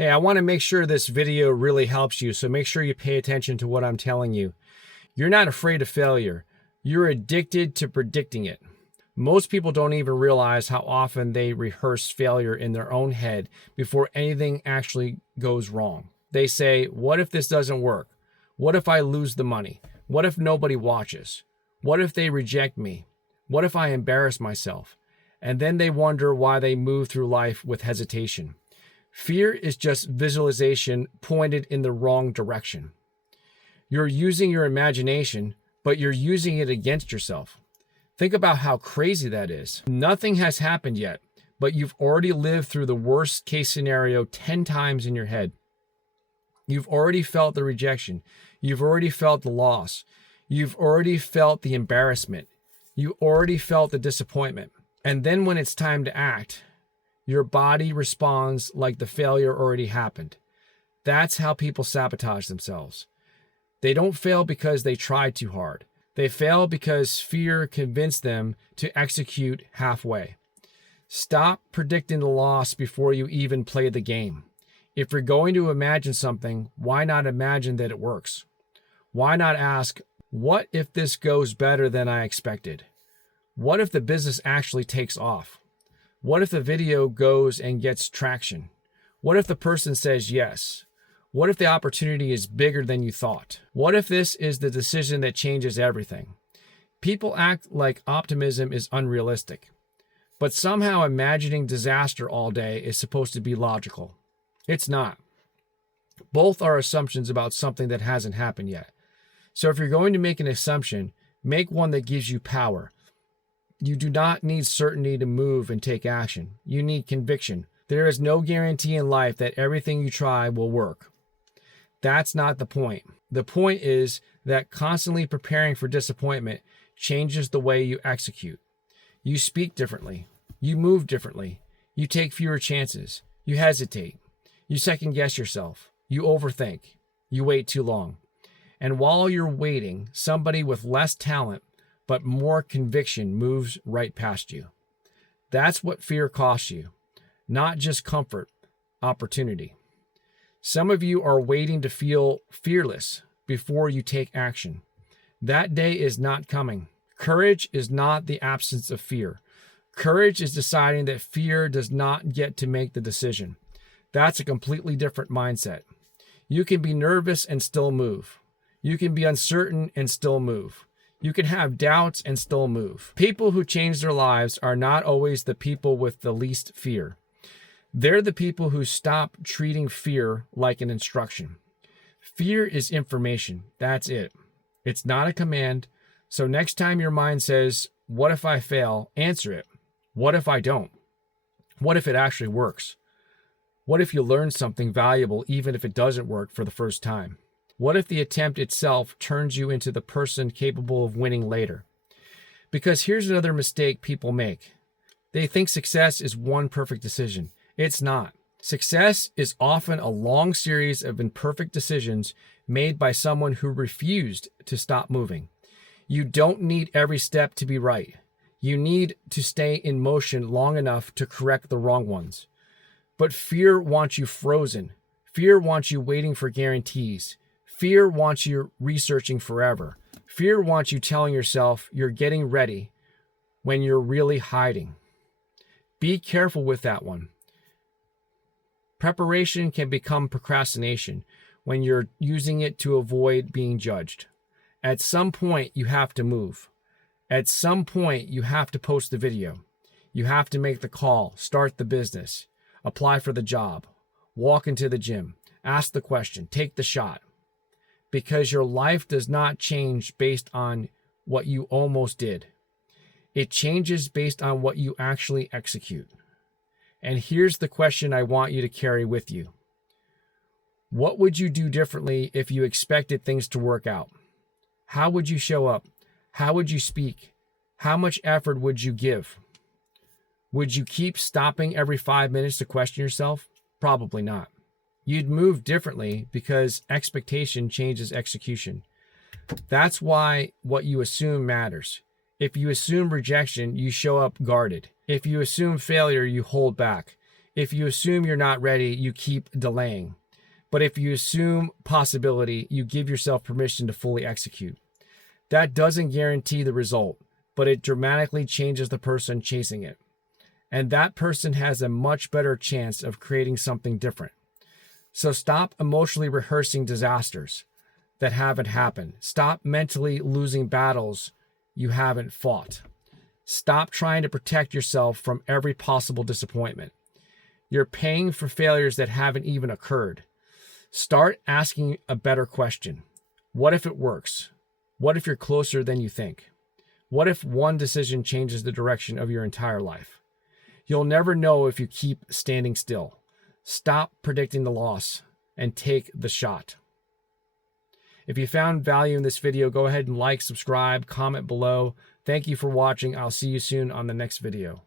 Hey, I want to make sure this video really helps you, so make sure you pay attention to what I'm telling you. You're not afraid of failure. You're addicted to predicting it. Most people don't even realize how often they rehearse failure in their own head before anything actually goes wrong. They say, what if this doesn't work? What if I lose the money? What if nobody watches? What if they reject me? What if I embarrass myself? And then they wonder why they move through life with hesitation. Fear is just visualization pointed in the wrong direction. You're using your imagination, but you're using it against yourself. Think about how crazy that is. Nothing has happened yet, but you've already lived through the worst case scenario 10 times in your head. You've already felt the rejection. You've already felt the loss. You've already felt the embarrassment. You already felt the disappointment. And then when it's time to act, your body responds like the failure already happened. That's how people sabotage themselves. They don't fail because they tried too hard. They fail because fear convinced them to execute halfway. Stop predicting the loss before you even play the game. If you're going to imagine something, why not imagine that it works? Why not ask, what if this goes better than I expected? What if the business actually takes off? What if the video goes and gets traction? What if the person says yes? What if the opportunity is bigger than you thought? What if this is the decision that changes everything? People act like optimism is unrealistic, but somehow imagining disaster all day is supposed to be logical. It's not. Both are assumptions about something that hasn't happened yet. So if you're going to make an assumption, make one that gives you power. You do not need certainty to move and take action. You need conviction. There is no guarantee in life that everything you try will work. That's not the point. The point is that constantly preparing for disappointment changes the way you execute. You speak differently. You move differently. You take fewer chances. You hesitate. You second guess yourself. You overthink. You wait too long. And while you're waiting, somebody with less talent but more conviction moves right past you. That's what fear costs you. Not just comfort, opportunity. Some of you are waiting to feel fearless before you take action. That day is not coming. Courage is not the absence of fear. Courage is deciding that fear does not get to make the decision. That's a completely different mindset. You can be nervous and still move. You can be uncertain and still move. You can have doubts and still move. People who change their lives are not always the people with the least fear. They're the people who stop treating fear like an instruction. Fear is information. That's it. It's not a command. So next time your mind says, what if I fail? Answer it. What if I don't? What if it actually works? What if you learn something valuable even if it doesn't work for the first time? What if the attempt itself turns you into the person capable of winning later? Because here's another mistake people make. They think success is one perfect decision. It's not. Success is often a long series of imperfect decisions made by someone who refused to stop moving. You don't need every step to be right. You need to stay in motion long enough to correct the wrong ones. But fear wants you frozen. Fear wants you waiting for guarantees. Fear wants you researching forever. Fear wants you telling yourself you're getting ready when you're really hiding. Be careful with that one. Preparation can become procrastination when you're using it to avoid being judged. At some point, you have to move. At some point, you have to post the video. You have to make the call, start the business, apply for the job, walk into the gym, ask the question, take the shot. Because your life does not change based on what you almost did. It changes based on what you actually execute. And here's the question I want you to carry with you. What would you do differently if you expected things to work out? How would you show up? How would you speak? How much effort would you give? Would you keep stopping every 5 minutes to question yourself? Probably not. You'd move differently because expectation changes execution. That's why what you assume matters. If you assume rejection, you show up guarded. If you assume failure, you hold back. If you assume you're not ready, you keep delaying. But if you assume possibility, you give yourself permission to fully execute. That doesn't guarantee the result, but it dramatically changes the person chasing it. And that person has a much better chance of creating something different. So stop emotionally rehearsing disasters that haven't happened. Stop mentally losing battles you haven't fought. Stop trying to protect yourself from every possible disappointment. You're paying for failures that haven't even occurred. Start asking a better question. What if it works? What if you're closer than you think? What if one decision changes the direction of your entire life? You'll never know if you keep standing still. Stop predicting the loss and take the shot. If you found value in this video, go ahead and like, subscribe, comment below. Thank you for watching. I'll see you soon on the next video.